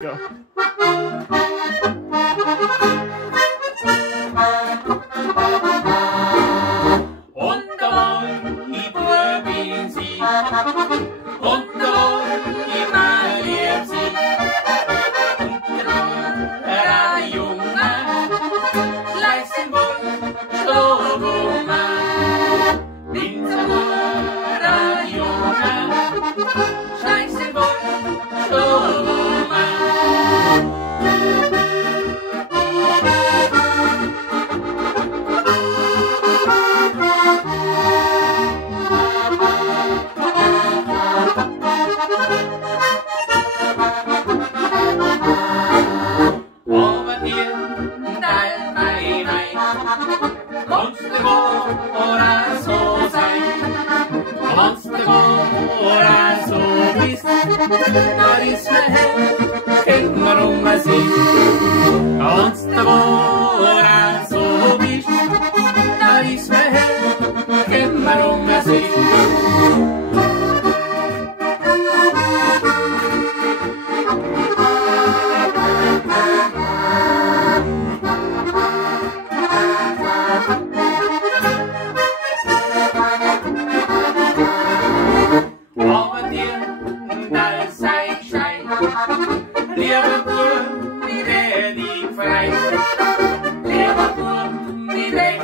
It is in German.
Go. Und da war ich drüben sie, und da war ich mal lieb sie. Und der Junge, leisten wohl, Schlagoma. Bin so der Junge, leisten wohl, Schlagoma. Daar is mijn held, kijk maar om me zien. Als de woorden zo is, daar is mijn held, kijk maar om me zien. Lieve boer, die reed ik vrij. Lieve boer, die reed